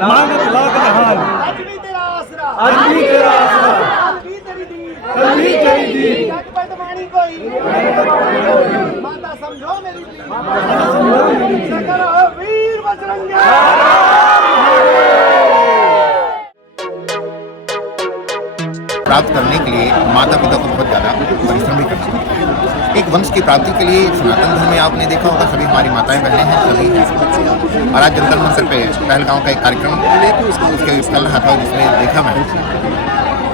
मांगत लाख जहान, आज भी तेरा आसरा, आज भी तेरा आसरा, कल भी तेरी दीन, कल भी तेरी दीन, बदमानी कोई, माता समझो मेरी दीन, शंकर हो वीर बजरंगी। प्राप्त करने के लिए माता पिता को बहुत ज़्यादा परिश्रम भी करना पड़ता है। एक वंश की प्राप्ति के लिए सनातन धर्म में आपने देखा होगा सभी हमारी माताएं बहनें हैं, सभी हैं। और आज जंतर मंतर पे पहलगांव का एक कार्यक्रम उसके चल रहा था जिसमें देखा मैं,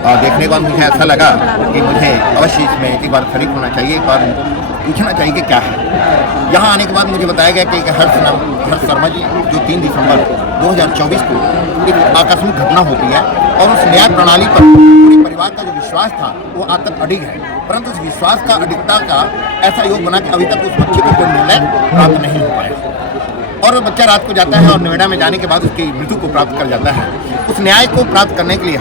और देखने के बाद मुझे ऐसा लगा कि मुझे अवश्य इसमें एक बार शरीक होना चाहिए, एक बार पूछना चाहिए कि क्या है। यहाँ आने के बाद मुझे बताया गया कि हर्ष शर्मा जी जो 3 दिसंबर 2024 को एक आकस्मिक घटना होती है और उस न्याय प्रणाली पर पूरे परिवार का जो विश्वास था वो आज तक अडिग है, परंतु उस विश्वास का अडिगता का ऐसा योग बना कि अभी तक उस बच्चे को कोई निर्णय प्राप्त नहीं हो पाया और बच्चा रात को जाता है और नोएडा में जाने के बाद उसकी मृत्यु को प्राप्त कर जाता है। उस न्याय को प्राप्त करने के लिए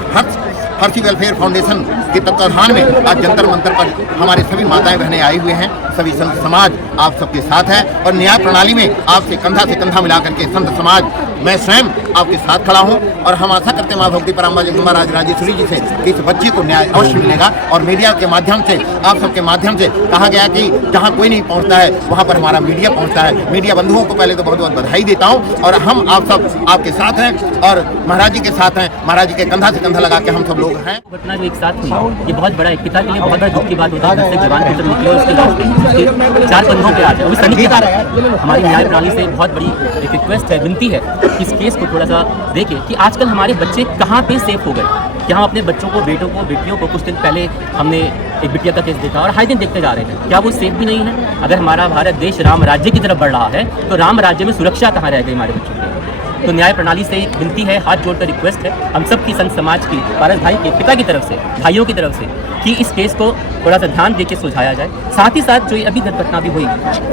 हर्षी वेलफेयर फाउंडेशन के तत्वाधान में आज जंतर मंतर पर हमारे सभी माताएं बहनें आई हुए हैं, सभी संत समाज आप सबके साथ है और न्याय प्रणाली में आपसे कंधा मिलाकर के संत समाज मैं स्वयं आपके साथ खड़ा हूं और हम आशा करते हैं मां भगवती पराम्बा जगदम्बा राजराजेश्वरी जी से कि इस बच्चे को न्याय अवश्य मिलेगा। और मीडिया के माध्यम से आप सबके माध्यम से कहा गया कि जहां कोई नहीं पहुंचता है वहां पर हमारा मीडिया पहुंचता है। मीडिया बंधुओं को पहले तो बहुत बहुत बधाई देता हूं और हम आप सब आपके साथ हैं और महाराज जी के साथ हैं, महाराज जी के कंधा से कंधा लगा के हम सब लोग हैं। घटना जो एक साथ हुई ये बहुत बड़ा एक पिता के लिए बहुत बड़ा दुख की बात होती है। जिससे जवान पुत्र निकले और उसके लास्ट 4 बंधुओं पे आ जाए। हमारी न्याय प्रणाली से बहुत बड़ी एक रिक्वेस्ट है, विनती है कि इस केस को थोड़ा सा देखें कि आजकल हमारे बच्चे कहाँ पे सेफ हो गए। क्या हम अपने बच्चों को, बेटों को, बेटियों को, कुछ दिन पहले हमने एक बिटिया का केस देखा और हाई दिन देखते जा रहे हैं, क्या वो सेफ भी नहीं है? अगर हमारा भारत देश राम राज्य की तरफ बढ़ रहा है तो राम राज्य में सुरक्षा कहाँ रह गई हमारे बच्चों की? तो न्याय प्रणाली से विनती है, हाथ जोड़कर रिक्वेस्ट है हम सब की संत समाज की, पारस भाई के पिता की तरफ से, भाइयों की तरफ से कि इस केस को थोड़ा सा ध्यान देके सुलझाया जाए। साथ ही साथ जो ये अभी घटना भी हुई,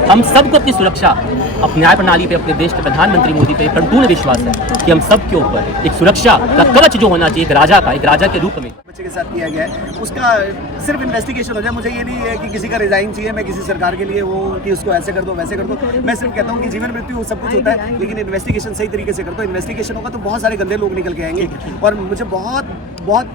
हम सबको अपनी सुरक्षा, अपनी न्याय प्रणाली पे, अपने देश के प्रधानमंत्री मोदी पे परिपूर्ण विश्वास है कि हम सब के ऊपर एक सुरक्षा का कवच जो होना चाहिए एक राजा के रूप में बच्चे के साथ किया गया है उसका सिर्फ इन्वेस्टिगेशन हो जाए। मुझे ये नहीं है कि किसी का रिजाइन चाहिए, मैं किसी सरकार के लिए वो कि उसको ऐसे कर दो वैसे कर दो। मैं सिर्फ कहता हूँ कि जीवन मृत्यु सब कुछ होता है, लेकिन इन्वेस्टिगेशन सही तरीके से कर दो। इन्वेस्टिगेशन होगा तो बहुत सारे गंदे लोग निकल के आएंगे और मुझे बहुत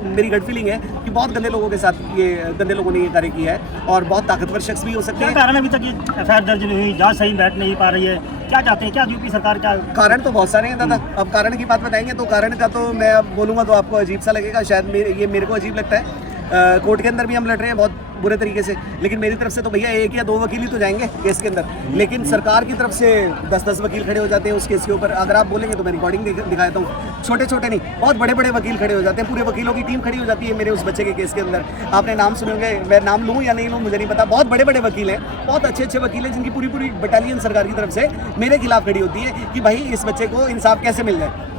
मेरी गट फीलिंग है कि बहुत गंदे लोगों के साथ ये गंदे लोगों ने ये कार्य किया है और बहुत ताकतवर शख्स भी हो सकते हैं। कारण अभी तक ये एफआईआर दर्ज नहीं हुई, जांच सही बैठ नहीं पा रही है, क्या चाहते हैं, क्या यूपी सरकार क्या? कारण तो बहुत सारे हैं दादा, अब कारण की बात बताएंगे तो कारण का तो मैं अब बोलूँगा तो आपको अजीब सा लगेगा, शायद ये मेरे को अजीब लगता है। कोर्ट के अंदर भी हम लड़ रहे हैं बहुत बुरे तरीके से, लेकिन मेरी तरफ से तो भैया 1 या 2 वकील ही तो जाएंगे केस के अंदर, लेकिन सरकार की तरफ से 10-10 वकील खड़े हो जाते हैं उस केस के ऊपर। अगर आप बोलेंगे तो मैं रिकॉर्डिंग दिखाता हूँ, छोटे नहीं बहुत बड़े वकील खड़े हो जाते हैं, पूरे वकीलों की टीम खड़ी हो जाती है मेरे उस बच्चे के केस के अंदर। आपने नाम सुने होंगे, मैं नाम लूँ या नहीं लूँ मुझे नहीं पता, बहुत बड़े वकील हैं, बहुत अच्छे वकील हैं जिनकी पूरी बटालियन सरकार की तरफ से मेरे खिलाफ खड़ी होती है कि भाई इस बच्चे को इंसाफ कैसे मिल जाए।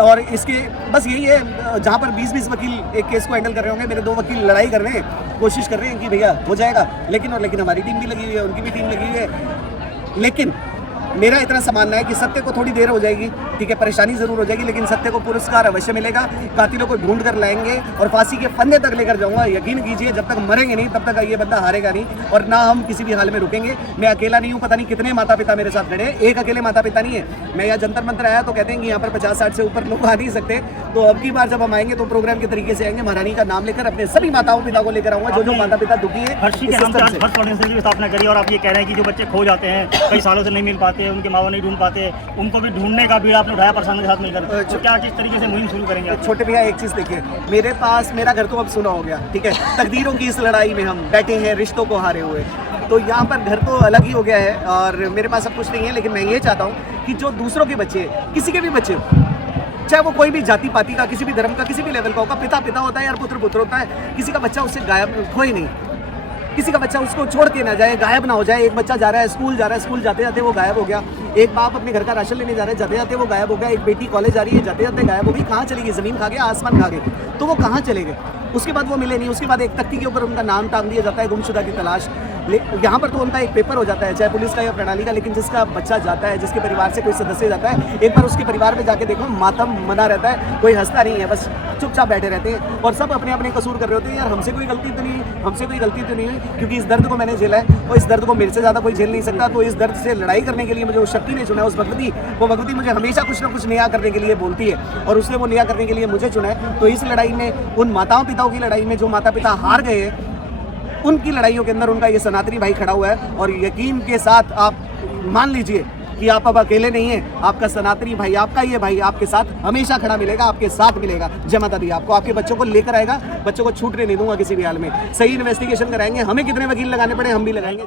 और इसके बस यही है, जहाँ पर 20 वकील एक केस को हैंडल कर रहे होंगे, मेरे 2 वकील लड़ाई कर रहे हैं, कोशिश कर रहे हैं कि भैया हो जाएगा, लेकिन हमारी टीम भी लगी हुई है, उनकी भी टीम लगी हुई है। लेकिन मेरा इतना सा मानना है कि सत्य को थोड़ी देर हो जाएगी, ठीक है, परेशानी जरूर हो जाएगी, लेकिन सत्य को पुरस्कार अवश्य मिलेगा। कातिलों को ढूंढ कर लाएंगे और फांसी के फंदे तक लेकर जाऊंगा। यकीन कीजिए जब तक मरेंगे नहीं तब तक ये बंदा हारेगा नहीं और ना हम किसी भी हाल में रुकेंगे। मैं अकेला नहीं हूँ, पता नहीं कितने माता पिता मेरे साथ खड़े हैं, एक अकेले माता पिता नहीं है। मैं यहाँ जंतर मंतर आया तो कहते हैं कि यहाँ पर 50-60 से ऊपर लोग आ नहीं सकते, तो अब की बार जब हम आएंगे तो प्रोग्राम के तरीके से आएंगे, महारानी का नाम लेकर अपने सभी माताओं पिता को लेकर आऊंगा जो माता पिता दुखी है। हर्षी के नाम से हर्ष फाउंडेशन की स्थापना करी और आप ये कह रहे हैं कि जो बच्चे खो जाते हैं, कई सालों से नहीं मिल पाते, उनके माँ बाप नहीं ढूंढ पाते, उनको भी ढूंढने का बीड़ा आपने उठाया प्रशासन के साथ मिलकर, तो क्या किस तरीके से मुहिम शुरू करेंगे? छोटे भैया एक चीज़ देखिए, मेरा घर तो अब सुना हो गया, ठीक है, तकदीरों की इस लड़ाई में हम बैठे हैं, रिश्तों को हारे हुए, तो यहाँ पर घर तो अलग ही हो गया है और मेरे पास सब कुछ नहीं है। लेकिन मैं ये चाहता हूँ कि जो दूसरों के बच्चे, किसी के भी बच्चे, चाहे वो कोई भी जाति पाति का, किसी भी धर्म का, किसी भी लेवल का होगा, पिता होता है यार, पुत्र होता है, किसी का बच्चा उससे गायब खोए नहीं, किसी का बच्चा उसको छोड़ के ना जाए, गायब ना हो जाए। एक बच्चा जा रहा है, स्कूल जाते जाते वो गायब हो गया, एक बाप अपने घर का राशन लेने जा रहा है, जाते जाते वो गायब हो गया, एक बेटी कॉलेज जा रही है, जाते जाते गायब हो गई। कहाँ चली गई? ज़मीन खा गया, आसमान खा गए, तो वो कहाँ चले गए? उसके बाद वो मिले नहीं, उसके बाद एक तख्ती के ऊपर उनका नाम टांग दिया जाता है गुमशुदा की तलाश। यहाँ पर तो उनका एक पेपर हो जाता है, चाहे पुलिस का या प्रणाली का, लेकिन जिसका बच्चा जाता है, जिसके परिवार से कोई सदस्य जाता है, एक बार उसके परिवार में जाके देखो, मातम मना रहता है, कोई हंसता नहीं है, बस चुपचाप बैठे रहते हैं और सब अपने अपने कसूर कर रहे होते हैं। यार हमसे कोई गलती तो नहीं, हमसे कोई गलती तो नहीं हुई, क्योंकि इस दर्द को मैंने झेला है और इस दर्द को मेरे से ज़्यादा कोई झेल नहीं सकता। तो इस दर्द से लड़ाई करने के लिए मुझे उस शक्ति ने चुना है, उस भगवती, वो भगवती मुझे हमेशा कुछ ना कुछ नया करने के लिए बोलती है और उसने वो नया करने के लिए मुझे चुना है। तो इस लड़ाई में, उन माताओं पिताओं की लड़ाई में जो माता पिता हार गए हैं, उनकी लड़ाइयों के अंदर उनका ये सनातनी भाई खड़ा हुआ है। और यकीन के साथ आप मान लीजिए कि आप अब अकेले नहीं हैं, आपका सनातनी भाई, आपका ये भाई आपके साथ हमेशा खड़ा मिलेगा, आपके साथ मिलेगा। जय माता दी। आपको आपके बच्चों को लेकर आएगा, बच्चों को छूटने नहीं दूंगा किसी भी हाल में। सही इन्वेस्टिगेशन कराएंगे, हमें कितने वकील लगाने पड़े हम भी लगाएंगे।